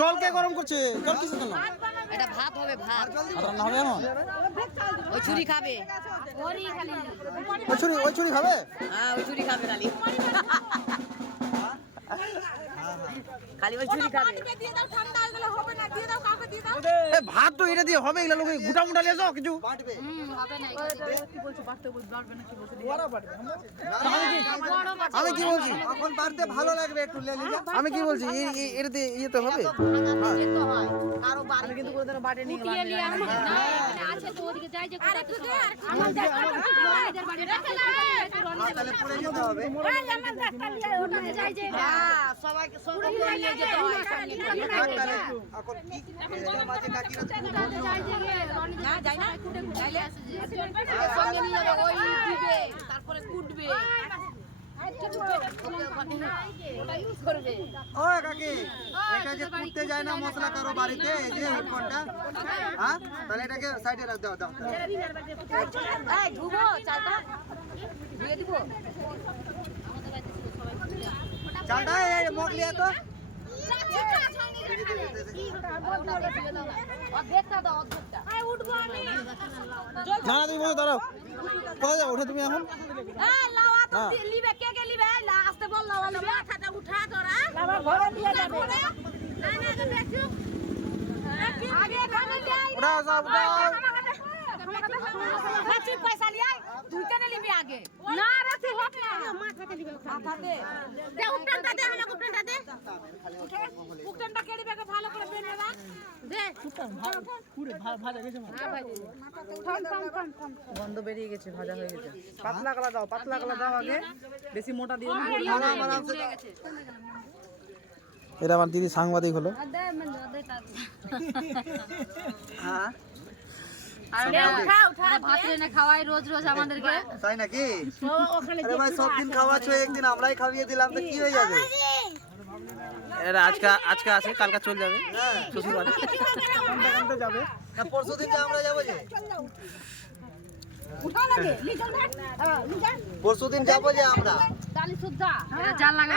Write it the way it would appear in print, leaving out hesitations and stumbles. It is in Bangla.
জল কে গরম করছে? জল কিসের জন্য? এটা ভাত হবে, ভাত রান্না হবে এখন? ওই চুরি খাবে। ওই ছুরি খাবে? হ্যাঁ, ওই চুরি খাবে খালি। খালি ওই চুরি খাবে। ভাত তো এটা দিয়ে হবে, এগুলো লোকে গুটা মুটা নিয়ে যাও কিছু। আমি কি বলছি, এখন বাড়তে ভালো লাগবে একটু আমি কি বলছি, এটা দিয়ে ইয়ে তো হবে। আমি কিন্তু কোনোদিনও বাটে নিয়ে তাহলে পড়ে যেতে হবে। এখন কি মাঝে কাকিরা তারপরে কুটবে। ও কাকি, এটা যে কুটতে যায় না মশলা কারো বাড়িতে, এই যে হেডফোনটা, হ্যাঁ, তাহলে এটাকে সাইডে রাখ দাও। ধুবো চালটা, ধুয়ে দিব। চালটা এই মগলিয়া তো না তুমি বসে দাঁড়াও, কোথায় যাবো ওঠে তুমি এখন? পয়সা লিয়ে তুই কেন নিবি আগে? না রাতে হোক না মাথাতে নিবে, মাথাতে দে। উপটানটা দে, আমাকে উপটানটা দে। উপটানটা কেড়ে বেকে ভালো করে বেনে রাখ দে। উপটান পুরো ভাজা গেছে, হ্যাঁ ভাই থাম। গন্ধ বেরিয়ে গেছে, ভাজা হয়ে গেছে। পাতলা কলা দাও আগে, বেশি মোটা দিও না। এটা আমার দিদি সাংবাদিক হলো। হ্যাঁ, খাওয়াই রোজ আমাদেরকে, তাই নাকি? আরে ভাই, সব দিন খাওয়াচ্ছ, একদিন আমরাই খাইয়ে দিলাম তো কি হয়ে যাবে? এরা আজকে আছে, কালকে চলে যাবে শ্বশুর বাড়ি। যাবে না, পরশু দিন আমরা যাবো যে, পরশু দিন যাবো যে আমরা। জাল লাগা